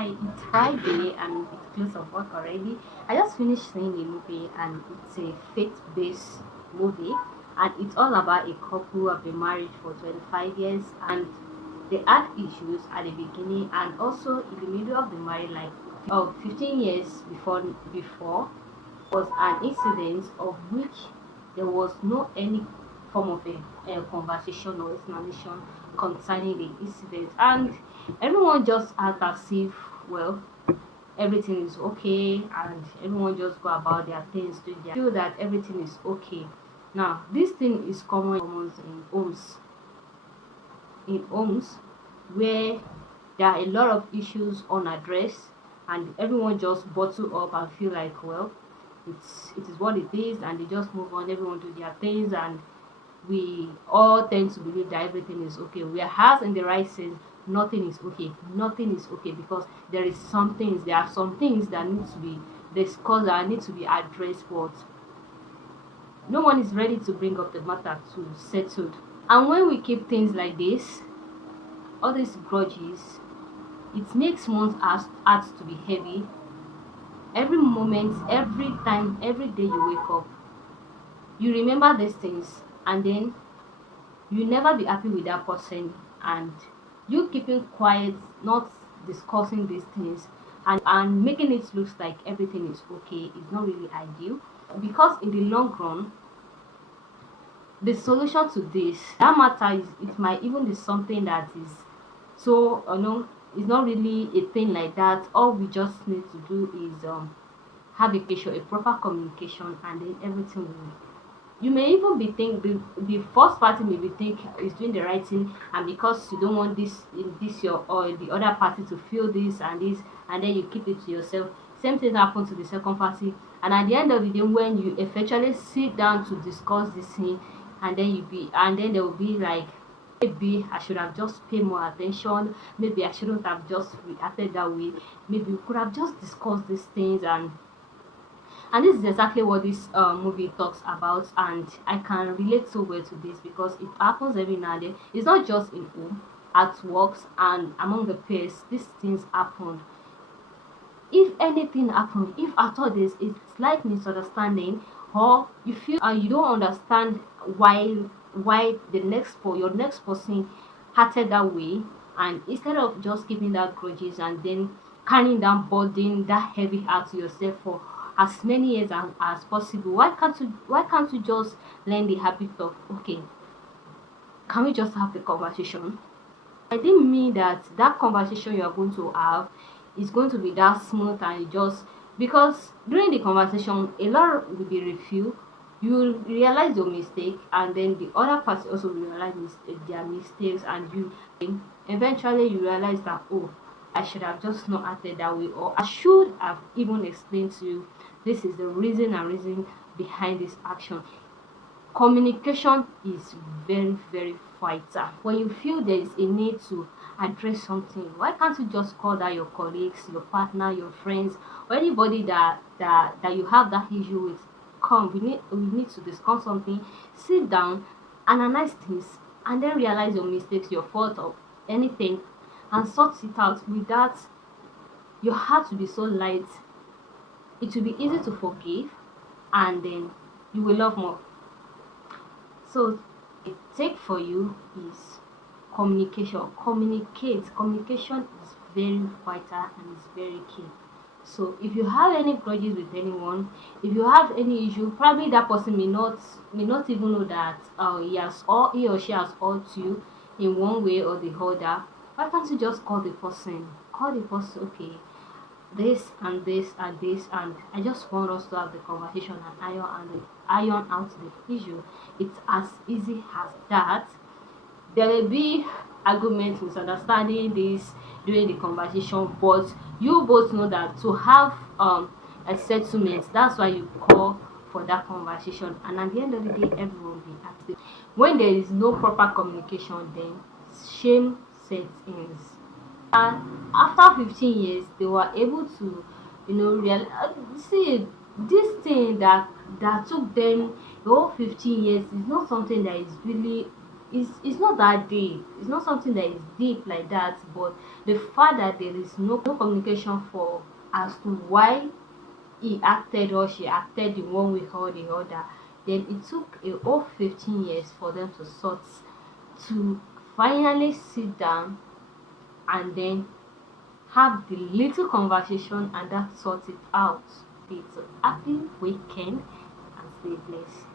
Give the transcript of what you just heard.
Hi, it's Friday and it's close of work already. I just finished seeing a movie and it's a faith-based movie and it's all about a couple who have been married for 25 years and they had issues at the beginning and also in the middle of the marriage, like 15 years before was an incident of which there was no any form of a conversation or explanation concerning the incident, and everyone just act as if, well, everything is okay, and everyone just go about their things, do their feel that everything is okay. Now this thing is common in homes where there are a lot of issues unaddressed and everyone just bottle up and feel like, well, it is what it is, and they just move on, everyone do their things, and we all tend to believe that everything is okay, whereas in the right sense nothing is okay. Nothing is okay because there are some things that need to be discussed, that need to be addressed, but no one is ready to bring up the matter to settled. And when we keep things like this, all these grudges, it makes one's heart to be heavy. Every moment, every time, every day you wake up, you remember these things, and then you never be happy with that person, and you keeping quiet, not discussing these things, and making it look like everything is okay is not really ideal, because in the long run the solution to this that matter is, it might even be something that is so it's not really a thing like that. All we just need to do is have a proper communication, and then everything will. You may even be think the first party may be think is doing the right thing, and because you don't want this your or the other party to feel this, and then you keep it to yourself. Same thing happens to the second party, and at the end of the day, when you eventually sit down to discuss this thing, and then they will be like, maybe I should have just paid more attention, maybe I shouldn't have just reacted that way, maybe we could have just discussed these things. And this is exactly what this movie talks about, and I can relate so well to this because it happens every now and then. It's not just in home, at works, and among the peers. These things happen. If anything happens, if at all there's a slight misunderstanding, or you feel and you don't understand why your next person acted that way, and instead of just keeping that grudges and then carrying that burden, that heavy heart to yourself for as many years as possible, why can't you just learn the habit of, okay, can we just have the conversation? I didn't mean that conversation you are going to have is going to be that smooth, and you just, because during the conversation a lot will be revealed. You will realize your mistake, and then the other party also will realize their mistakes, and you eventually you realize that, oh, I should have just not acted that way, or I should have even explained to you this is the reason behind this action. Communication is very, very vital. When you feel there is a need to address something, why can't you just call that your colleagues, your partner, your friends, or anybody that you have that issue with? Come, we need to discuss something, sit down, analyze things, and then realize your mistakes, your fault, or anything, and sort it out. With that, your heart will be so light, it will be easy to forgive, and then you will love more. So the take for you is communication. Communication is very vital and is very key. So if you have any grudges with anyone, if you have any issue, probably that person may not even know that he or she has hurt you in one way or the other. Why can't you just call the person? Call the person, okay, this and this and this, and I just want us to have the conversation and iron out the issue. It's as easy as that. There will be arguments, misunderstanding this during the conversation, but you both know that to have a settlement, that's why you call for that conversation, and at the end of the day everyone will be happy. When there is no proper communication, then shame sets in. And after 15 years they were able to, real see, this thing that took them the whole 15 years is not something that is really it's not that deep. It's not something that is deep like that, but the fact that there is no communication for as to why he acted or she acted in one way or the other, then it took a whole 15 years for them to finally sit down and then have the little conversation and that sort it out. It's a happy weekend and stay blessed.